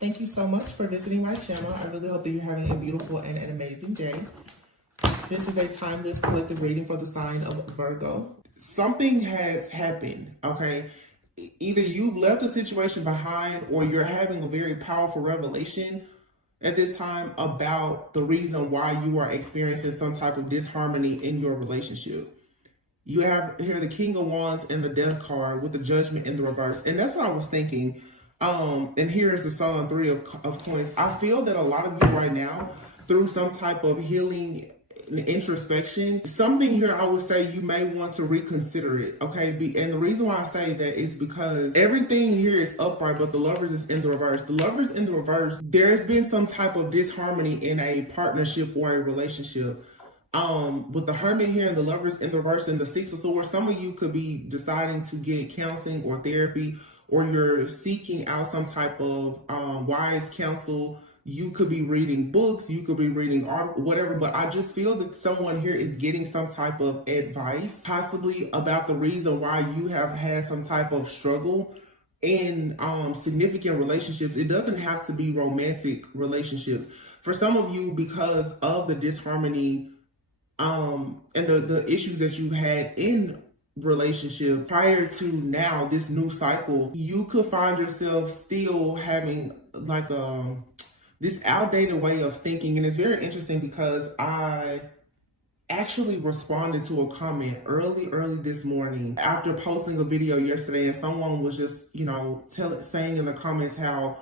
Thank you so much for visiting my channel. I really hope that you're having a beautiful and an amazing day. This is a timeless collective reading for the sign of Virgo. Something has happened, okay? Either you've left a situation behind or you're having a very powerful revelation at this time about the reason why you are experiencing some type of disharmony in your relationship. You have here the King of Wands and the Death card with the Judgment in the reverse. And that's what I was thinking. And here is the Sun, Three of Coins. I feel that a lot of you right now, through some type of healing and introspection, something here I would say you may want to reconsider it, okay? And the reason why I say that is because everything here is upright, but the Lovers is in the reverse. The Lovers in the reverse, there's been some type of disharmony in a partnership or a relationship. With the Hermit here and the Lovers in the reverse and the Six of Swords, some of you could be deciding to get counseling or therapy, or you're seeking out some type of wise counsel. You could be reading books, you could be reading art, whatever, but I just feel that someone here is getting some type of advice, possibly about the reason why you have had some type of struggle in significant relationships. It doesn't have to be romantic relationships. For some of you, because of the disharmony and the issues that you had in relationship prior to now, this new cycle, you could find yourself still having like this outdated way of thinking. And it's very interesting because I actually responded to a comment early this morning after posting a video yesterday, and someone was just, saying in the comments how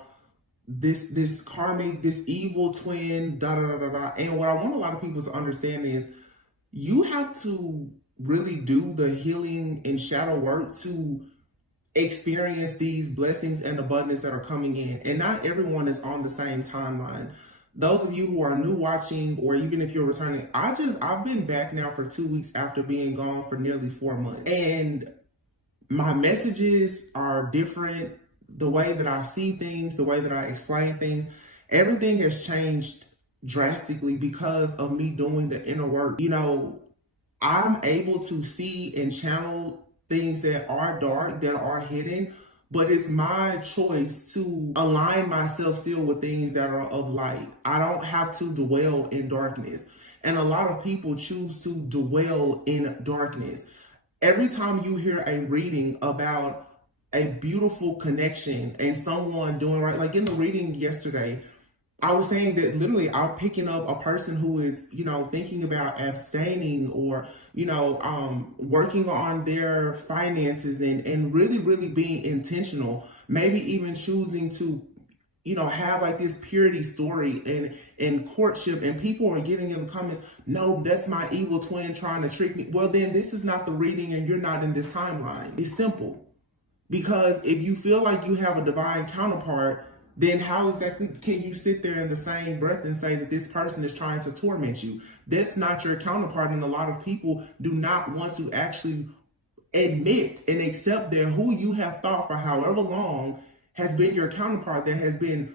this karmic, this evil twin, And what I want a lot of people to understand is you have to really do the healing and shadow work to experience these blessings and abundance that are coming in. And not everyone is on the same timeline. Those of you who are new watching, or even if you're returning, I've been back now for 2 weeks after being gone for nearly 4 months. And my messages are different. The way that I see things, the way that I explain things, everything has changed drastically because of me doing the inner work. I'm able to see and channel things that are dark, that are hidden, but it's my choice to align myself still with things that are of light. I don't have to dwell in darkness. And a lot of people choose to dwell in darkness. Every time you hear a reading about a beautiful connection and someone doing right, like in the reading yesterday, I was saying that literally I'm picking up a person who is, thinking about abstaining or, working on their finances and really, really being intentional, maybe even choosing to, have like this purity story and courtship, and people are getting in the comments, no, that's my evil twin trying to trick me. Well, then this is not the reading and you're not in this timeline. It's simple. Because if you feel like you have a divine counterpart, then how exactly can you sit there in the same breath and say that this person is trying to torment you? That's not your counterpart. And a lot of people do not want to actually admit and accept that who you have thought for however long has been your counterpart, that has been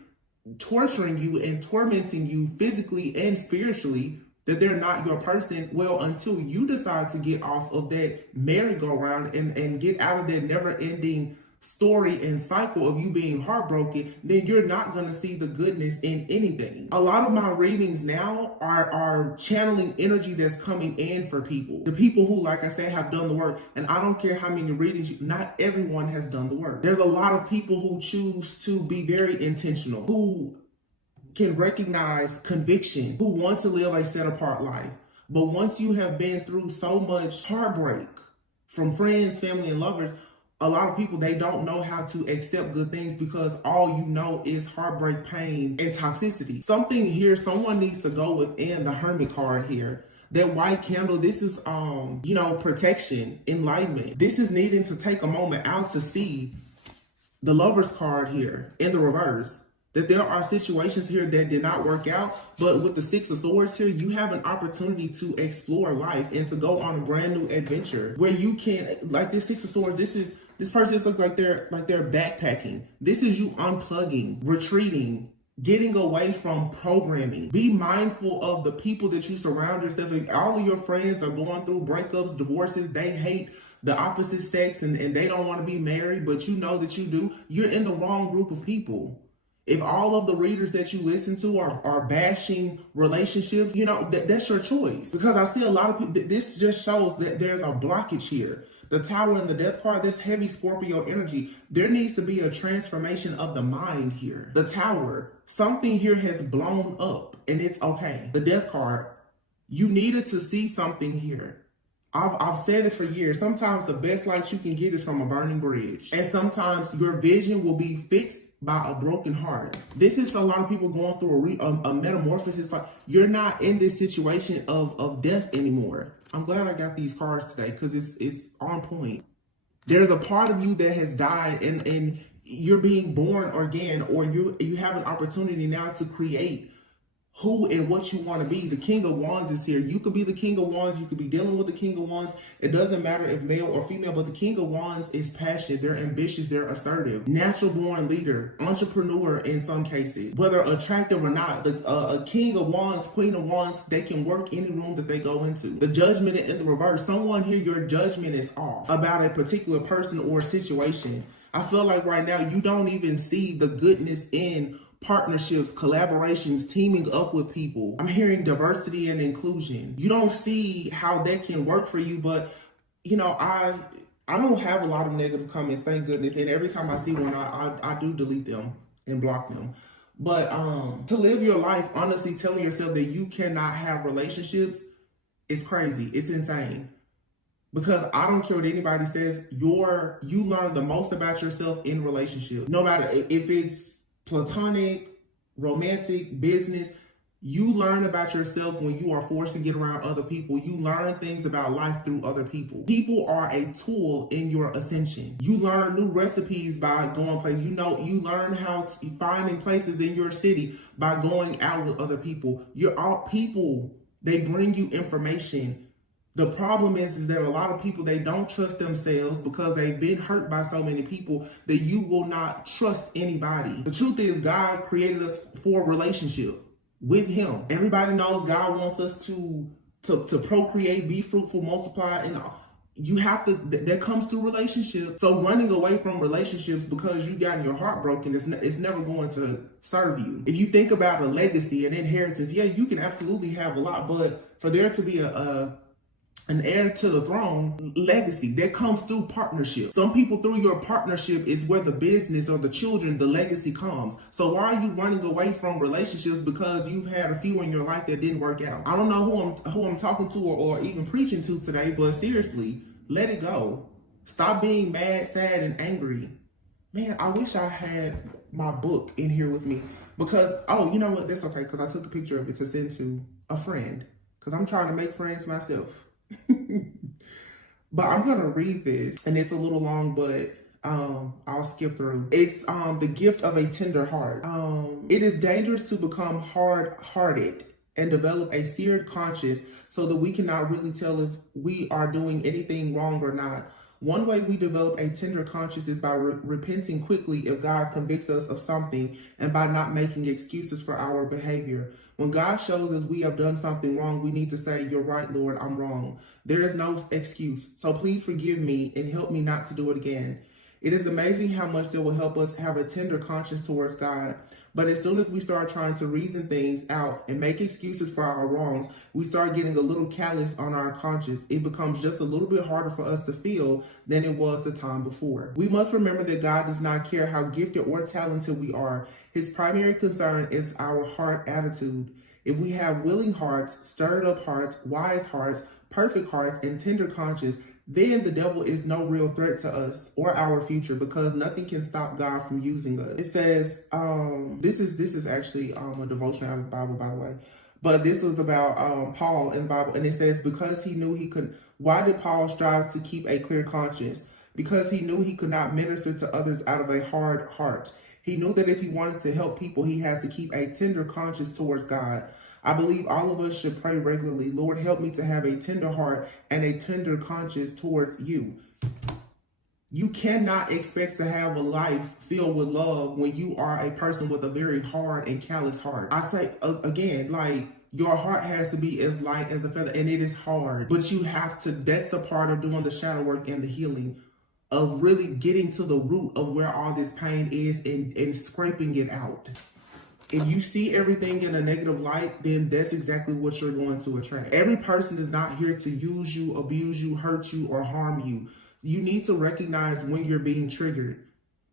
torturing you and tormenting you physically and spiritually, that they're not your person. Well, until you decide to get off of that merry-go-round and get out of that never-ending story and cycle of you being heartbroken, then you're not going to see the goodness in anything. A lot of my readings now are channeling energy that's coming in for people. The people who, like I said, have done the work. And I don't care how many readings, not everyone has done the work. There's a lot of people who choose to be very intentional, who can recognize conviction, who want to live a set apart life. But once you have been through so much heartbreak from friends, family, and lovers, a lot of people, they don't know how to accept good things because all you know is heartbreak, pain, and toxicity. Something here, someone needs to go within the Hermit card here. That white candle, this is, protection, enlightenment. This is needing to take a moment out to see the Lover's card here in the reverse. That there are situations here that did not work out, but with the Six of Swords here, you have an opportunity to explore life and to go on a brand new adventure where you can, like this Six of Swords, this person looks like they're backpacking. This is you unplugging, retreating, getting away from programming. Be mindful of the people that you surround yourself with. All of your friends are going through breakups, divorces. They hate the opposite sex and they don't want to be married, but you know that you do. You're in the wrong group of people. If all of the readers that you listen to are bashing relationships, you know, that's your choice. Because I see a lot of people, this just shows that there's a blockage here. The Tower and the Death card, this heavy Scorpio energy, there needs to be a transformation of the mind here. The Tower, something here has blown up and it's okay. The Death card, you needed to see something here. I've said it for years. Sometimes the best light you can get is from a burning bridge. And sometimes your vision will be fixed by a broken heart. This is a lot of people going through a metamorphosis. Like, you're not in this situation of death anymore. I'm glad I got these cards today because it's on point. There's a part of you that has died and you're being born again, or you have an opportunity now to create who and what you want to be. The King of Wands is here. You could be the King of Wands. You could be dealing with the King of Wands. It doesn't matter if male or female, but the King of Wands is passionate. They're ambitious. They're assertive. Natural born leader. Entrepreneur in some cases. Whether attractive or not, a King of Wands, Queen of Wands, they can work any room that they go into. The Judgment in the reverse. Someone here, your judgment is off about a particular person or situation. I feel like right now you don't even see the goodness in partnerships, collaborations, teaming up with people. I'm hearing diversity and inclusion. You don't see how that can work for you, but you know, I don't have a lot of negative comments, thank goodness. And every time I see one, I do delete them and block them. But to live your life honestly telling yourself that you cannot have relationships is crazy. It's insane. Because I don't care what anybody says, you learn the most about yourself in relationships. No matter if it's platonic, romantic, business, you learn about yourself when you are forced to get around other people. You learn things about life through other people. People are a tool in your ascension. You learn new recipes by going places. You learn how to finding places in your city by going out with other people. You're all people, they bring you information. The problem is that a lot of people, they don't trust themselves because they've been hurt by so many people that you will not trust anybody. The truth is God created us for a relationship with him. Everybody knows God wants us to procreate, be fruitful, multiply, and you have to, that comes through relationships. So running away from relationships because you got your heart broken is never going to serve you. If you think about a legacy, an inheritance, yeah, you can absolutely have a lot, but for there to be an heir to the throne, legacy, that comes through partnership. Some people, through your partnership is where the business or the children, the legacy comes. So why are you running away from relationships because you've had a few in your life that didn't work out? I don't know who I'm talking to or even preaching to today, but seriously, let it go. Stop being mad, sad, and angry. Man, I wish I had my book in here with me because, oh, you know what? That's okay because I took a picture of it to send to a friend because I'm trying to make friends myself. But I'm gonna read this, and it's a little long, but I'll skip through. It's the gift of a tender heart. It is dangerous to become hard-hearted and develop a seared conscience so that we cannot really tell if we are doing anything wrong or not. One way we develop a tender conscience is by repenting quickly if God convicts us of something and by not making excuses for our behavior. When God shows us we have done something wrong, we need to say, "You're right, Lord, I'm wrong." There is no excuse. So please forgive me and help me not to do it again. It is amazing how much that will help us have a tender conscience towards God. But as soon as we start trying to reason things out and make excuses for our wrongs, we start getting a little callous on our conscience. It becomes just a little bit harder for us to feel than it was the time before. We must remember that God does not care how gifted or talented we are. His primary concern is our heart attitude. If we have willing hearts, stirred up hearts, wise hearts, perfect hearts, and tender conscience, then the devil is no real threat to us or our future because nothing can stop God from using us. It says, this is actually a devotion out of the Bible, by the way. But this was about Paul in the Bible. And it says, because he knew he could, why did Paul strive to keep a clear conscience? Because he knew he could not minister to others out of a hard heart. He knew that if he wanted to help people, he had to keep a tender conscience towards God. I believe all of us should pray regularly. Lord, help me to have a tender heart and a tender conscience towards you. You cannot expect to have a life filled with love when you are a person with a very hard and callous heart. I say again, like, your heart has to be as light as a feather, and it is hard, but you have to, that's a part of doing the shadow work and the healing of really getting to the root of where all this pain is and scraping it out. If you see everything in a negative light, then that's exactly what you're going to attract. Every person is not here to use you, abuse you, hurt you, or harm you. You need to recognize when you're being triggered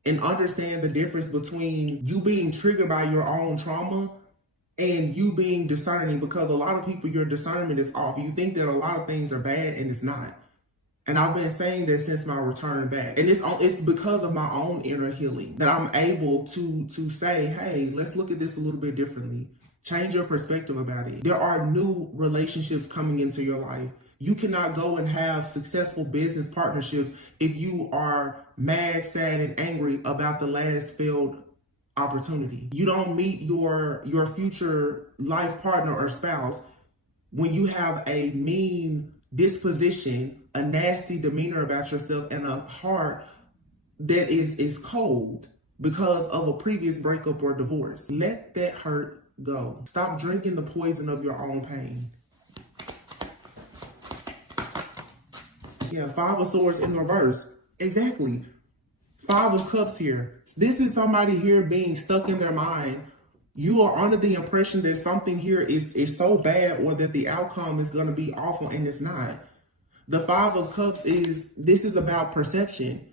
and understand the difference between you being triggered by your own trauma and you being discerning, because a lot of people, your discernment is off. You think that a lot of things are bad and it's not. And I've been saying that since my return back. And it's because of my own inner healing that I'm able to say, hey, let's look at this a little bit differently. Change your perspective about it. There are new relationships coming into your life. You cannot go and have successful business partnerships if you are mad, sad, and angry about the last failed opportunity. You don't meet your future life partner or spouse when you have a mean disposition, a nasty demeanor about yourself, and a heart that is cold because of a previous breakup or divorce. Let that hurt go. Stop drinking the poison of your own pain. Yeah, 5 of Swords in reverse. Exactly. 5 of Cups here. This is somebody here being stuck in their mind. You are under the impression that something here is so bad, or that the outcome is going to be awful, and it's not. The 5 of Cups this is about perception.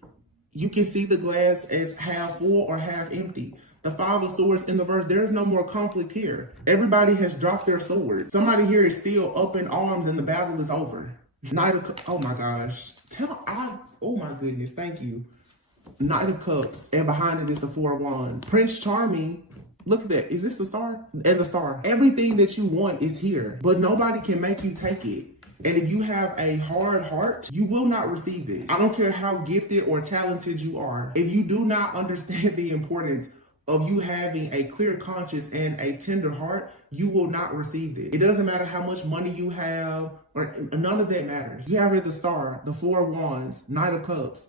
You can see the glass as half full or half empty. The 5 of Swords in the reverse, there is no more conflict here. Everybody has dropped their sword. Somebody here is still up in arms and the battle is over. Knight of Cups, oh my gosh. Oh my goodness, thank you. Knight of Cups, and behind it is the 4 of Wands. Prince Charming. Look at that. Is this the star? And the star. Everything that you want is here, but nobody can make you take it. And if you have a hard heart, you will not receive this. I don't care how gifted or talented you are. If you do not understand the importance of you having a clear conscience and a tender heart, you will not receive this. It doesn't matter how much money you have, or none of that matters. You have here the star, the 4 of Wands, Knight of Cups.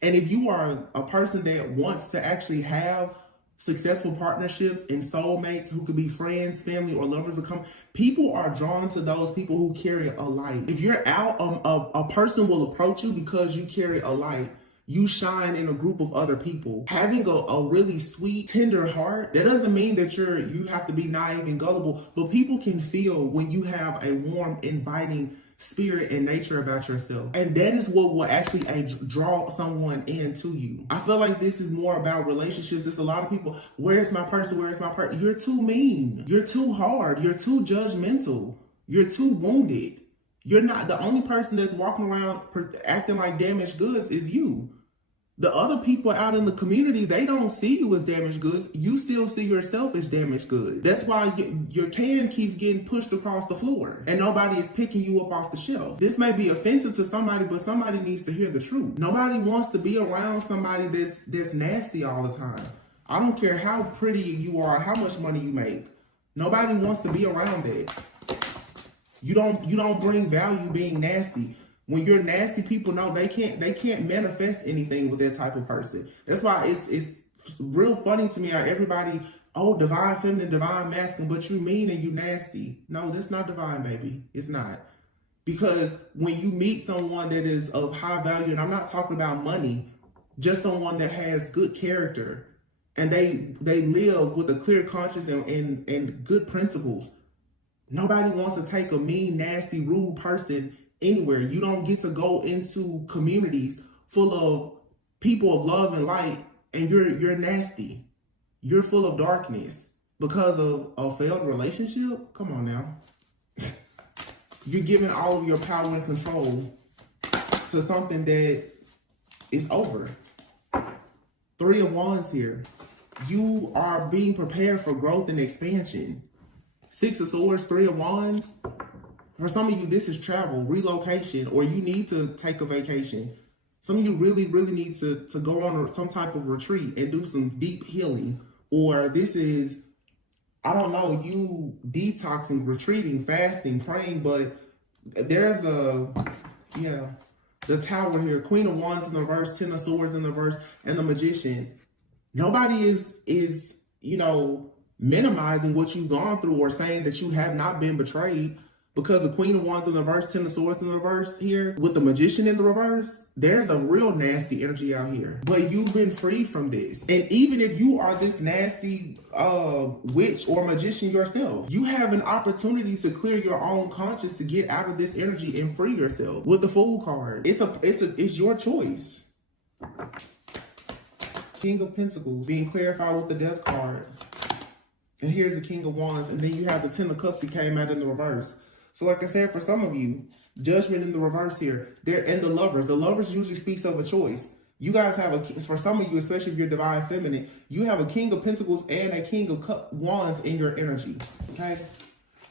And if you are a person that wants to actually have successful partnerships and soulmates who could be friends, family, or lovers, people are drawn to those people who carry a light. If you're out, a person will approach you because you carry a light. You shine in a group of other people. Having a really sweet, tender heart, that doesn't mean that you have to be naive and gullible, but people can feel when you have a warm, inviting spirit and nature about yourself. And that is what will actually draw someone into you. I feel like this is more about relationships. It's a lot of people, where's my person? Where's my person? You're too mean. You're too hard. You're too judgmental. You're too wounded. You're not the only person that's walking around acting like damaged goods is you. The other people out in the community, they don't see you as damaged goods. You still see yourself as damaged goods. That's why your can keeps getting pushed across the floor and nobody is picking you up off the shelf. This may be offensive to somebody, but somebody needs to hear the truth. Nobody wants to be around somebody that's nasty all the time. I don't care how pretty you are, how much money you make. Nobody wants to be around that. You don't bring value being nasty. When you're nasty, people know they can't manifest anything with that type of person. That's why it's real funny to me how everybody, oh, divine feminine, divine masculine, but you mean and you nasty. No, that's not divine, baby. It's not. Because when you meet someone that is of high value, and I'm not talking about money, just someone that has good character, and they live with a clear conscience and good principles. Nobody wants to take a mean, nasty, rude person anywhere. You don't get to go into communities full of people of love and light and you're nasty. You're full of darkness because of a failed relationship. Come on now. You're giving all of your power and control to something that is over. 3 of Wands here. You are being prepared for growth and expansion. 6 of Swords, 3 of Wands. For some of you, this is travel, relocation, or you need to take a vacation. Some of you really, really need to go on some type of retreat and do some deep healing. Or this is, I don't know, you detoxing, retreating, fasting, praying, but there's the Tower here, Queen of Wands in the reverse, 10 of Swords in the reverse, and the Magician. Nobody is minimizing what you've gone through or saying that you have not been betrayed. Because the Queen of Wands in the reverse, Ten of Swords in the reverse here, with the Magician in the reverse, there's a real nasty energy out here. But you've been freed from this. And even if you are this nasty witch or magician yourself, you have an opportunity to clear your own conscience to get out of this energy and free yourself. With the Fool card, it's your choice. King of Pentacles being clarified with the Death card. And here's the King of Wands, and then you have the Ten of Cups that came out in the reverse. So like I said, for some of you, Judgment in the reverse here. They're in the Lovers. The Lovers usually speaks of a choice. You guys have for some of you, especially if you're divine feminine, you have a King of Pentacles and a King of Wands in your energy, okay?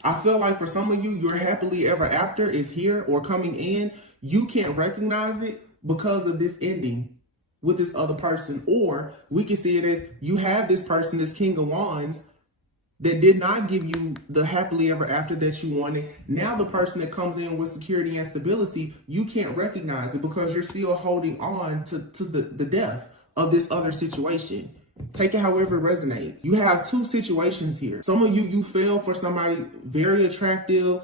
I feel like for some of you, your happily ever after is here or coming in. You can't recognize it because of this ending with this other person. Or we can see it as you have this person, this King of Wands, that did not give you the happily ever after that you wanted. Now the person that comes in with security and stability, you can't recognize it because you're still holding on to the death of this other situation. Take it however it resonates. You have two situations here. Some of you fell for somebody very attractive.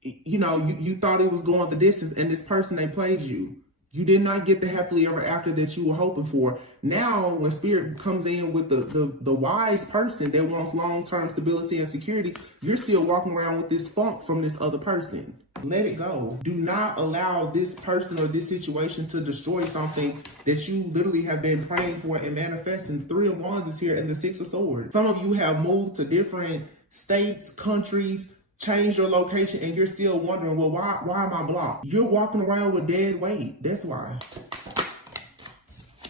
You know, you thought it was going the distance, and this person, they played you. You did not get the happily ever after that you were hoping for. Now, when Spirit comes in with the wise person that wants long-term stability and security, you're still walking around with this funk from this other person. Let it go. Do not allow this person or this situation to destroy something that you literally have been praying for and manifesting. Three of Wands is here and the Six of Swords. Some of you have moved to different states, countries, change your location, and you're still wondering, well, why am I blocked? You're walking around with dead weight. That's why.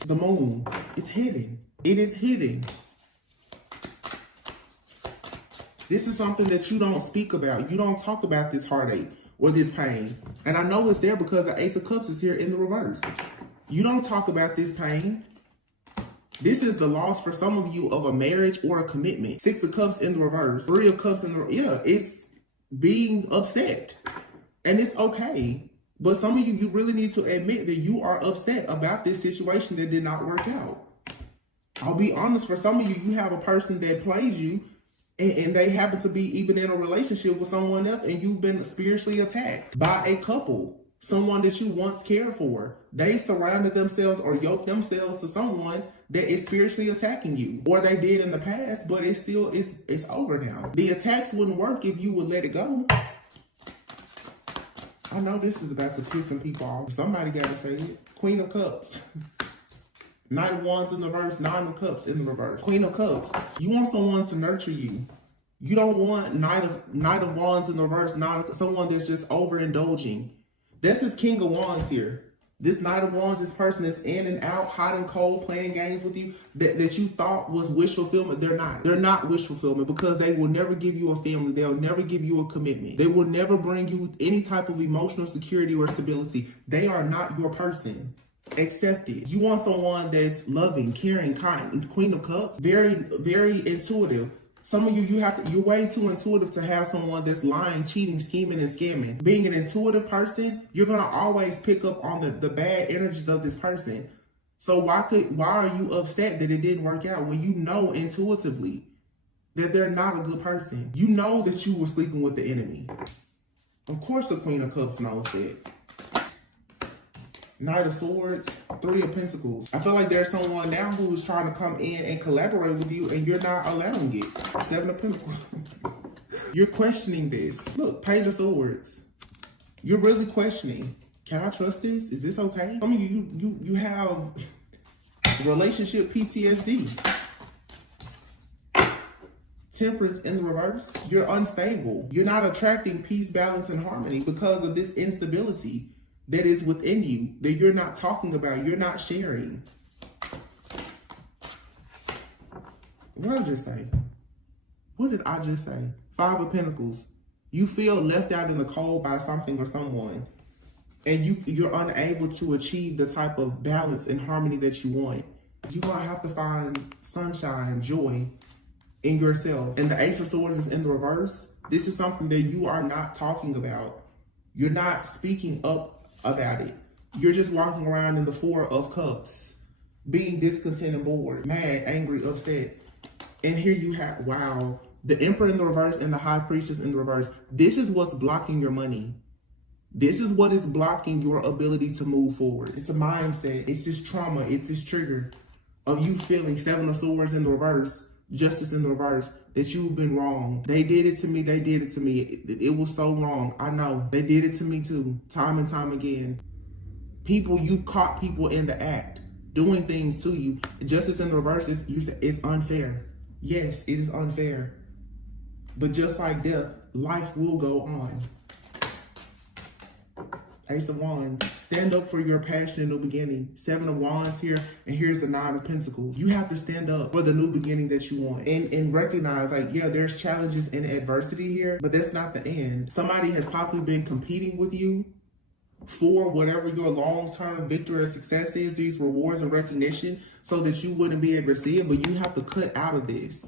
The Moon, it's hidden. It is hidden. This is something that you don't speak about. You don't talk about this heartache or this pain. And I know it's there because the Ace of Cups is here in the reverse. You don't talk about this pain. This is the loss for some of you of a marriage or a commitment. Six of Cups in the reverse. Three of Cups in the, yeah, it's being upset, and it's okay. But some of you really need to admit that you are upset about this situation that did not work out. I'll be honest, for some of you, you have a person that plays you, and they happen to be even in a relationship with someone else, and you've been spiritually attacked by a couple, someone that you once cared for. They surrounded themselves or yoked themselves to someone that is spiritually attacking you, or they did in the past, but it's over now. The attacks wouldn't work if you would let it go. I know this is about to piss some people off. Somebody got to say it. Queen of Cups. Knight of Wands in the reverse, Nine of Cups in the reverse. Queen of Cups. You want someone to nurture you. You don't want Knight of Wands in the reverse, someone that's just overindulging. This is King of Wands here. This Knight of Wands, this person is in and out, hot and cold, playing games with you that you thought was wish fulfillment. They're not. They're not wish fulfillment because they will never give you a family. They'll never give you a commitment. They will never bring you any type of emotional security or stability. They are not your person. Accept it. You want someone that's loving, caring, kind. Queen of Cups, very, very intuitive. Some of you, you're way too intuitive to have someone that's lying, cheating, scheming, and scamming. Being an intuitive person, you're going to always pick up on the bad energies of this person. So why are you upset that it didn't work out when you know intuitively that they're not a good person? You know that you were sleeping with the enemy. Of course the Queen of Cups knows that. Knight of Swords, Three of Pentacles. I feel like there's someone now who is trying to come in and collaborate with you, and you're not allowing it. Seven of Pentacles. You're questioning this. Look, Page of Swords. You're really questioning. Can I trust this? Is this okay? Some of you have relationship PTSD. Temperance in the reverse. You're unstable. You're not attracting peace, balance, and harmony because of this instability that is within you, that you're not talking about, you're not sharing. What did I just say? What did I just say? Five of Pentacles. You feel left out in the cold by something or someone, and you're unable to achieve the type of balance and harmony that you want. You're gonna have to find sunshine, joy in yourself. And the Ace of Swords is in the reverse. This is something that you are not talking about. You're not speaking up about it. You're just walking around in the Four of Cups, being discontent and bored, mad, angry, upset. And here you have, wow, The Emperor in the reverse and the High Priestess in the reverse. This is what's blocking your money. This is what is blocking your ability to move forward. It's a mindset. It's this trauma. It's this trigger of you feeling Seven of Swords in the reverse, Justice in the reverse, that you've been wrong. They did it to me. They did it to me. It was so wrong. I know. They did it to me too, time and time again. People, you caught people in the act, doing things to you. Justice in the reverse is it's unfair. Yes, it is unfair. But just like death, life will go on. Ace of Wands, stand up for your passion and new beginning. Seven of Wands here, and here's the Nine of Pentacles. You have to stand up for the new beginning that you want. And recognize, like, yeah, there's challenges and adversity here, but that's not the end. Somebody has possibly been competing with you for whatever your long-term victory or success is, these rewards and recognition, so that you wouldn't be able to see it, but you have to cut out of this.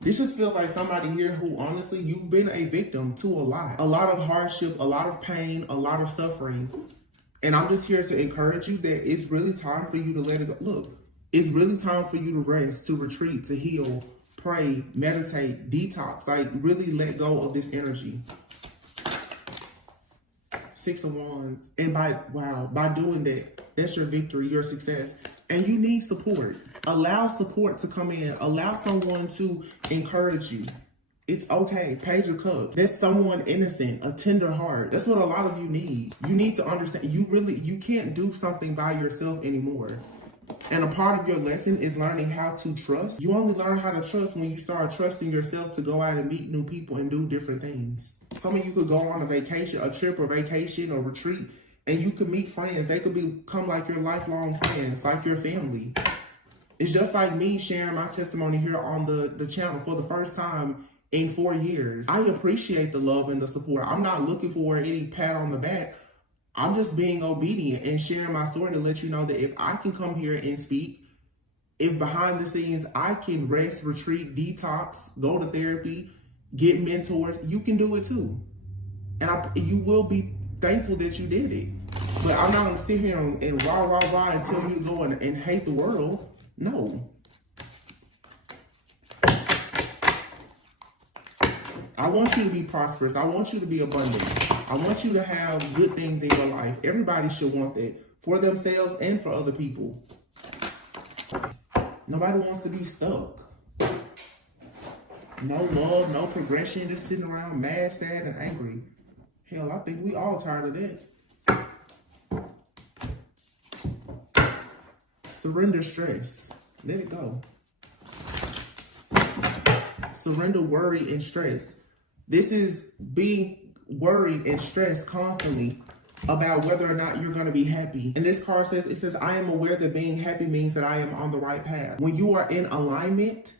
This just feels like somebody here who, honestly, you've been a victim to a lot of hardship, a lot of pain, a lot of suffering. And I'm just here to encourage you that it's really time for you to let it go. Look, it's really time for you to rest, to retreat, to heal, pray, meditate, detox, like really let go of this energy. Six of Wands. And by doing that, that's your victory, your success. And you need support. Allow support to come in. Allow someone to encourage you. It's okay. Page of Cups. That's someone innocent, a tender heart. That's what a lot of you need. You need to understand you can't do something by yourself anymore. And a part of your lesson is learning how to trust. You only learn how to trust when you start trusting yourself to go out and meet new people and do different things. Some of you could go on a vacation, a trip or vacation or retreat, and you could meet friends. They could become like your lifelong friends, like your family. It's just like me sharing my testimony here on the channel for the first time in 4 years. I appreciate the love and the support. I'm not looking for any pat on the back. I'm just being obedient and sharing my story to let you know that if I can come here and speak, if behind the scenes I can rest, retreat, detox, go to therapy, get mentors, you can do it too. And you will be thankful that you did it. But I'm not going to sit here and rah and tell you to go and hate the world. No. I want you to be prosperous. I want you to be abundant. I want you to have good things in your life. Everybody should want that for themselves and for other people. Nobody wants to be stuck. No love, no progression, just sitting around mad, sad, and angry. Hell, I think we all tired of that. Surrender stress. Let it go. Surrender worry and stress. This is being worried and stressed constantly about whether or not you're going to be happy. And this card says, I am aware that being happy means that I am on the right path. When you are in alignment,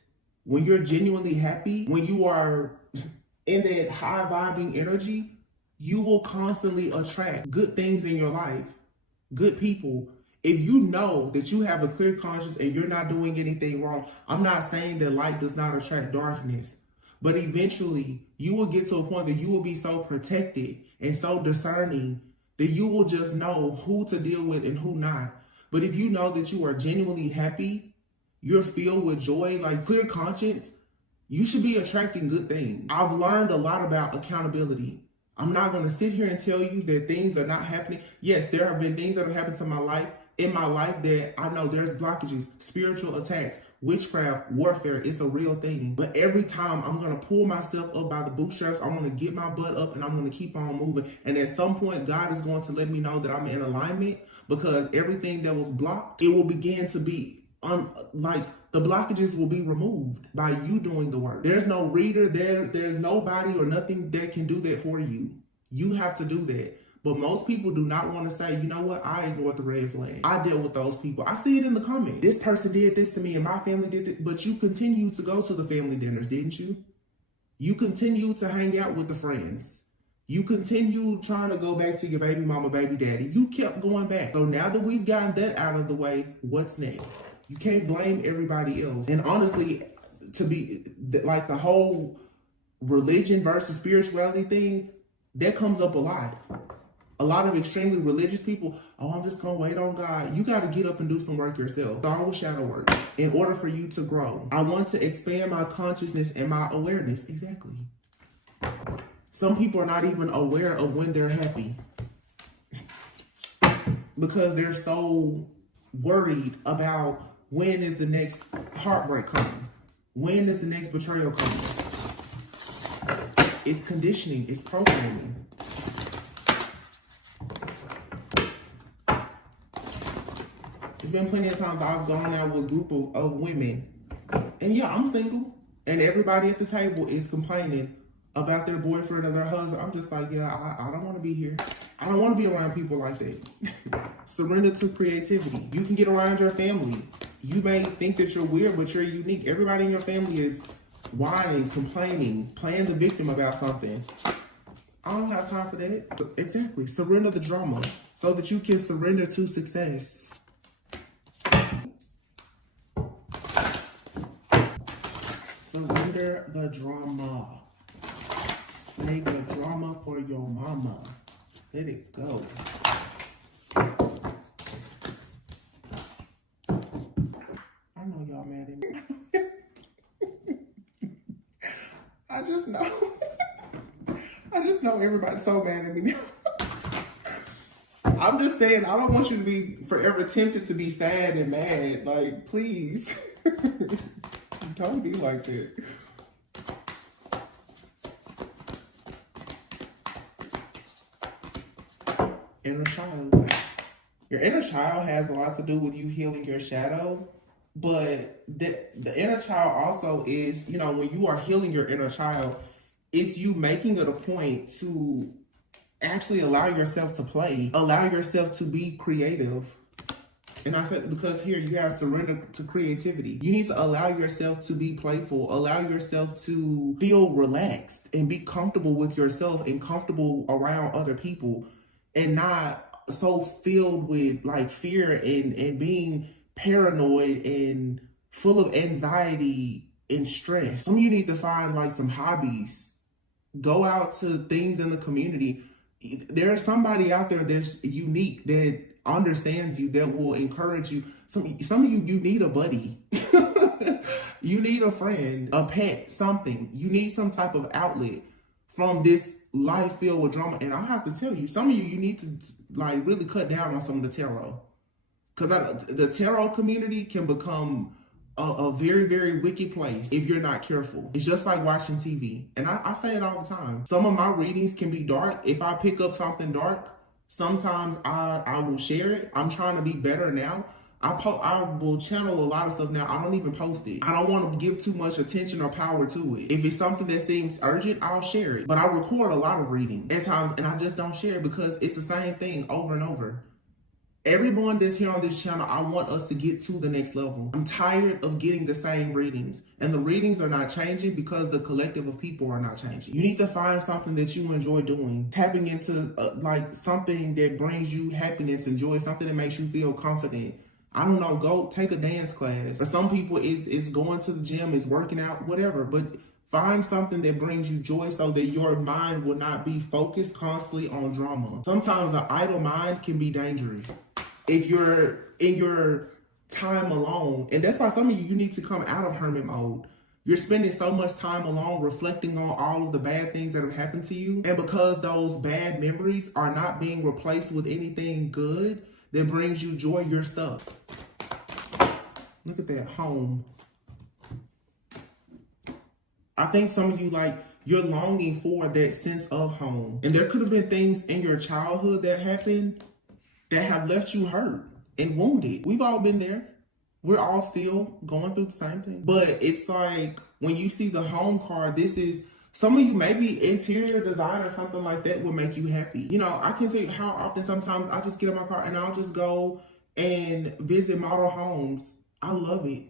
when you're genuinely happy, when you are in that high vibing energy, you will constantly attract good things in your life, good people. If you know that you have a clear conscience and you're not doing anything wrong, I'm not saying that light does not attract darkness, but eventually you will get to a point that you will be so protected and so discerning that you will just know who to deal with and who not. But if you know that you are genuinely happy, you're filled with joy, like clear conscience, you should be attracting good things. I've learned a lot about accountability. I'm not going to sit here and tell you that things are not happening. Yes, there have been things that have happened to my life, in my life, that I know there's blockages, spiritual attacks, witchcraft, warfare. It's a real thing. But every time I'm going to pull myself up by the bootstraps, I'm going to get my butt up and I'm going to keep on moving. And at some point, God is going to let me know that I'm in alignment, because everything that was blocked, it will begin to be like the blockages will be removed by you doing the work. There's no reader, there's nobody or nothing that can do that for you. You have to do that. But most people do not want to say, you know what, I ignored the red flag. I dealt with those people. I see it in the comments. This person did this to me and my family did it. But you continued to go to the family dinners, didn't you? You continued to hang out with the friends. You continued trying to go back to your baby mama, baby daddy. You kept going back. So now that we've gotten that out of the way, what's next? You can't blame everybody else. And honestly, to be like the whole religion versus spirituality thing, that comes up a lot. A lot of extremely religious people, oh, I'm just going to wait on God. You got to get up and do some work yourself. Start with shadow work in order for you to grow. I want to expand my consciousness and my awareness. Exactly. Some people are not even aware of when they're happy because they're so worried about when is the next heartbreak coming? When is the next betrayal coming? It's conditioning. It's programming. It's been plenty of times I've gone out with a group of women, and yeah, I'm single, and everybody at the table is complaining about their boyfriend or their husband. I'm just like, yeah, I don't want to be here. I don't want to be around people like that. Surrender to creativity. You can get around your family. You may think that you're weird, but you're unique. Everybody in your family is whining, complaining, playing the victim about something. I don't have time for that. Exactly. Surrender the drama so that you can surrender to success. Surrender the drama. Save the drama for your mama. Let it go. I know y'all mad at me. I just know everybody's so mad at me now. I'm just saying, I don't want you to be forever tempted to be sad and mad. Like, please. Don't be like that. Inner child. Your inner child has a lot to do with you healing your shadow, but the inner child also is, you know, when you are healing your inner child, it's you making it a point to actually allow yourself to play, allow yourself to be creative. And I said, because here you have surrender to creativity. You need to allow yourself to be playful, allow yourself to feel relaxed and be comfortable with yourself and comfortable around other people, and not so filled with like fear and being paranoid and full of anxiety and stress. Some of you need to find like some hobbies. Go out to things in the community. There's somebody out there that's unique, that understands you, that will encourage you. Some of you need a buddy. You need a friend, a pet, something. You need some type of outlet from this life filled with drama. And I have to tell you, some of you need to like really cut down on some of the tarot. Because the tarot community can become a very, very wicked place if you're not careful. It's just like watching TV. And I say it all the time. Some of my readings can be dark. If I pick up something dark, sometimes I will share it. I'm trying to be better now. I will channel a lot of stuff now. I don't even post it. I don't want to give too much attention or power to it. If it's something that seems urgent, I'll share it. But I record a lot of readings at times, and I just don't share it because it's the same thing over and over. Everyone that's here on this channel, I want us to get to the next level. I'm tired of getting the same readings. And the readings are not changing because the collective of people are not changing. You need to find something that you enjoy doing. Tapping into like something that brings you happiness and joy. Something that makes you feel confident. I don't know, go take a dance class. For some people, it's going to the gym, it's working out, whatever. But find something that brings you joy so that your mind will not be focused constantly on drama. Sometimes an idle mind can be dangerous if you're in your time alone. And that's why some of you need to come out of hermit mode. You're spending so much time alone reflecting on all of the bad things that have happened to you. And because those bad memories are not being replaced with anything good that brings you joy, you're stuck. Look at that, home. I think some of you, like, you're longing for that sense of home. And there could have been things in your childhood that happened that have left you hurt and wounded. We've all been there. We're all still going through the same thing. But it's like, when you see the home card, this is, some of you, maybe interior design or something like that will make you happy. You know, I can tell you how often sometimes I just get in my car and I'll just go and visit model homes. I love it.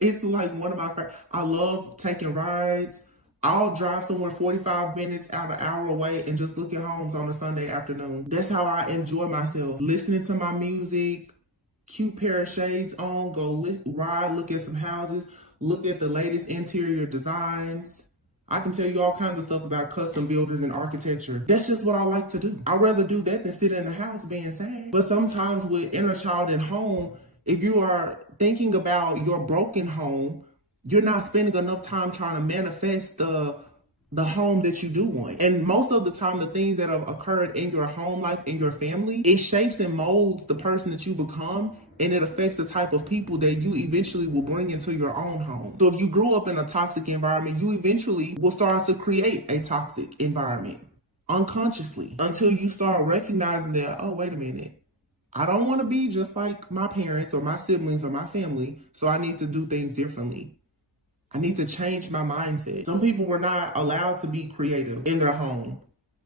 It's like one of my favorite. I love taking rides. I'll drive somewhere 45 minutes out an hour away and just look at homes on a Sunday afternoon. That's how I enjoy myself. Listening to my music, cute pair of shades on, go ride, look at some houses, look at the latest interior designs. I can tell you all kinds of stuff about custom builders and architecture. That's just what I like to do. I'd rather do that than sit in the house being sad. But sometimes with inner child and home, if you are thinking about your broken home, you're not spending enough time trying to manifest the home that you do want. And most of the time, the things that have occurred in your home life, in your family, it shapes and molds the person that you become, and it affects the type of people that you eventually will bring into your own home. So if you grew up in a toxic environment, you eventually will start to create a toxic environment unconsciously until you start recognizing that, oh, wait a minute, I don't want to be just like my parents or my siblings or my family, so I need to do things differently. I need to change my mindset. Some people were not allowed to be creative in their home.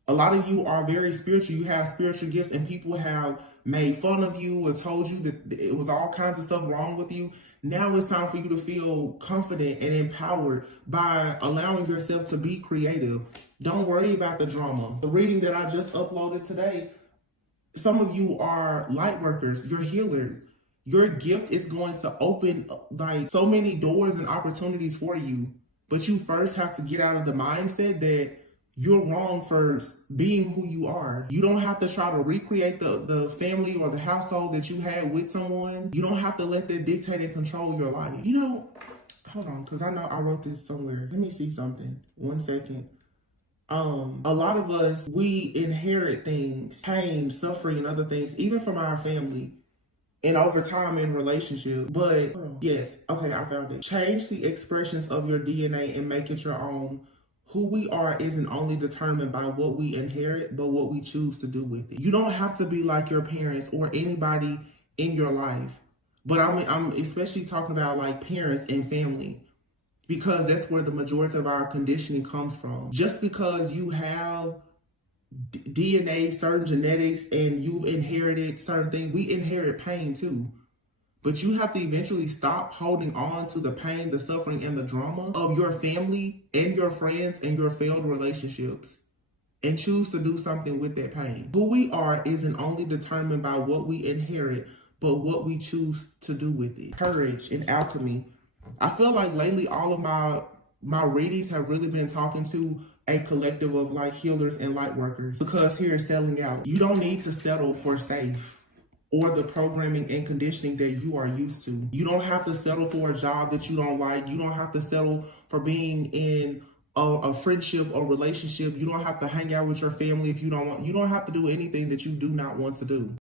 A lot of you are very spiritual. You have spiritual gifts, and people have made fun of you or told you that it was all kinds of stuff wrong with you. Now it's time for you to feel confident and empowered by allowing yourself to be creative. Don't worry about the drama. The reading that I just uploaded today, some of you are light workers, you're healers. Your gift is going to open like so many doors and opportunities for you. But you first have to get out of the mindset that you're wrong for being who you are. You don't have to try to recreate the family or the household that you had with someone. You don't have to let that dictate and control your life. You know, hold on, because I know I wrote this somewhere. Let me see something. 1 second. A lot of us, we inherit things, pain, suffering, and other things, even from our family. And over time in relationship, but yes, okay, I found it. Change the expressions of your DNA and make it your own. Who we are isn't only determined by what we inherit, but what we choose to do with it. You don't have to be like your parents or anybody in your life. But I'm especially talking about like parents and family, because that's where the majority of our conditioning comes from. Just because you have DNA, certain genetics, and you've inherited certain things, we inherit pain too. But you have to eventually stop holding on to the pain, the suffering, and the drama of your family and your friends and your failed relationships, and choose to do something with that pain. Who we are isn't only determined by what we inherit, but what we choose to do with it. Courage and alchemy. I feel like lately all of my readings have really been talking to a collective of like healers and light workers, because here is selling out. You don't need to settle for safe or the programming and conditioning that you are used to. You don't have to settle for a job that you don't like. You don't have to settle for being in a friendship or relationship. You don't have to hang out with your family if you don't want. You don't have to do anything that you do not want to do.